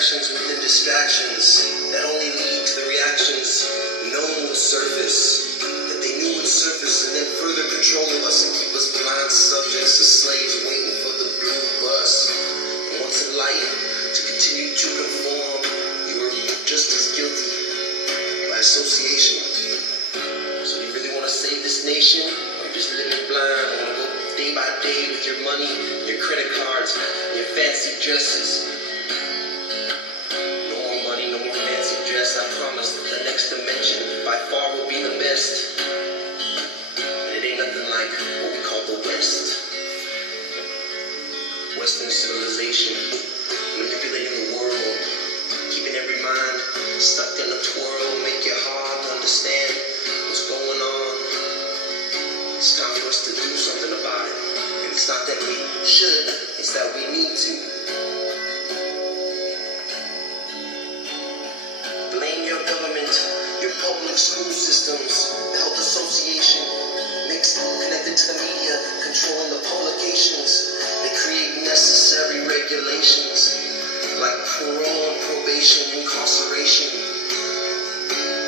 actions within distractions that only lead to the reactions known will surface, that they knew would surface and then further control us and keep us blind subjects as slaves waiting for the blue bus. And once enlightened, to continue to conform, you were just as guilty by association. So do you really want to save this nation? Or you're just living blind, want to go day by day with your money, your credit cards, your fancy dresses? No more money, no more fancy dress. I promise that the next dimension by far will be the best. And it ain't nothing like what we call the West. Western civilization, manipulating the world, keeping every mind stuck in a twirl, make it hard to understand what's going on. It's time for us to do something about it. And it's not that we should, it's that we need to. Blame your government, your public school systems, the health association, mixed, connected to the media, controlling the publications. They create necessary regulations like parole and probation, incarceration.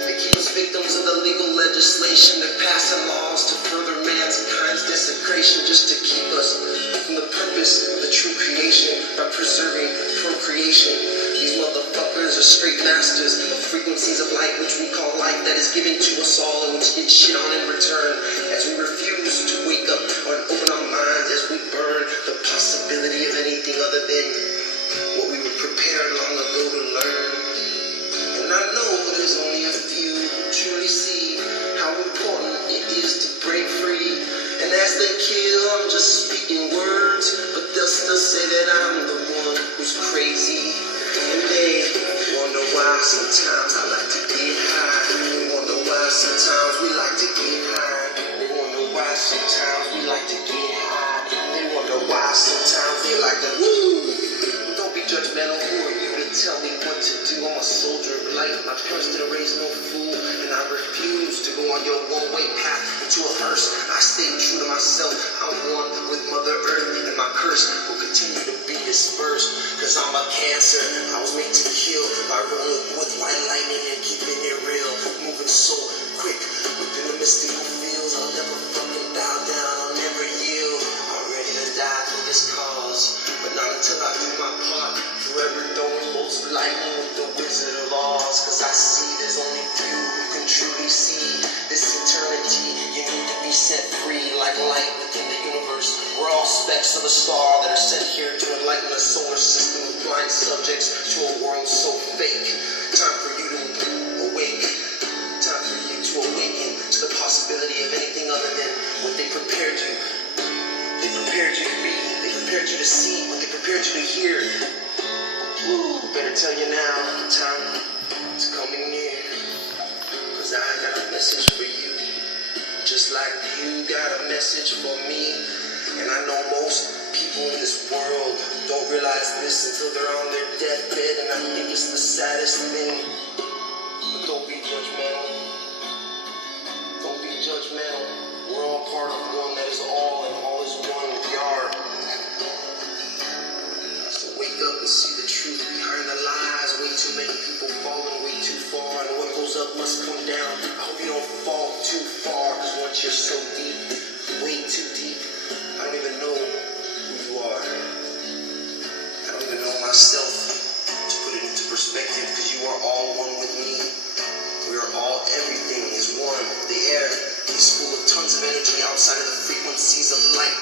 They keep us victims of the legal legislation. They're passing laws to further mankind's desecration just to keep us from the purpose of the true creation by preserving procreation. These motherfuckers are straight masters of frequencies of light, which we call life, that is given to us all and which gets shit on in return as we refuse to wake up or open our minds as we burn the possibility of anything other than what we were prepared long ago to learn. And I know there's only a few who truly see how important it is to break free. And as they kill, I'm just speaking words, but they'll still say that I'm the one who's crazy. And they wonder why sometimes I like to get high. They wonder why sometimes we like to get high. They wonder why sometimes we like to get high. They wonder why sometimes they like to woo. Don't be judgmental, who are you to tell me what to do? I'm a soldier of light, my parents didn't raise no fool, and I refuse to go on your one-way path into a hearse. I stay true to myself, I'm one with Mother Earth, and my curse will continue to be dispersed, cause I'm a cancer, I was made to kill, by rolling with white lightning and keeping it real, moving so quick, within the mystical fields, I'll never fucking bow down, I'll never yield, I'm ready to die for this cause, but not until I do my part, forever throwing bolts of lightning with the Wizard of Oz, cause I see there's only few who can truly see this eternity. You need to be set free like light within the universe. We're all specks of a star that are sent here to enlighten the solar system of blind subjects to a world so fake. Time for you to awake. Time for you to awaken to the possibility of anything other than what they prepared you. They prepared you to be. They prepared you to see. What they prepared you to hear. Woo, better tell you now, the time is coming near. Cause I got a message for you, just like you got a message for me. And I know most people in this world don't realize this until they're on their deathbed, and I think it's the saddest thing. But don't be judgmental. Don't be judgmental. We're all part of one that is all, and all is one. We are. So wake up and see the truth behind the lies. Way too many people falling way too far, and what goes up must come down. I hope you don't fall too far, cause once you're so deep, way too deep, I don't even know who you are. I don't even know myself, to put it into perspective, cause you are all one with me. We are all, everything is one. The air is full of tons of energy outside of the frequencies of light,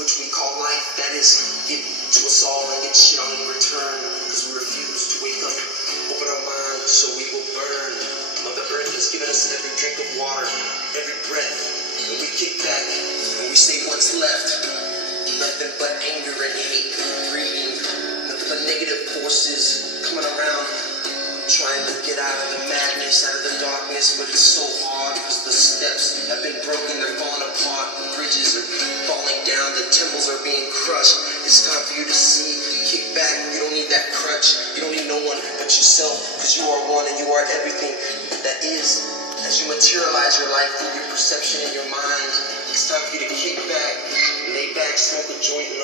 which we call life, that is given to us all and get shit on in return, because we refuse to wake up, open our minds, so we will burn. Mother Earth has given us every drink of water, every breath, and we kick back, and we say what's left, nothing but anger and hate, greed, nothing but negative forces coming around, trying to get out of the madness, out of the darkness, but it's so hard, because the steps have been broken, they're falling apart, the bridges are falling down, the temples are being crushed. It's time for you to see, kick back, you don't need that crutch, you don't need no one but yourself, because you are one and you are everything that is. As you materialize your life through your perception and your mind, it's time for you to kick back, lay back, smoke a joint,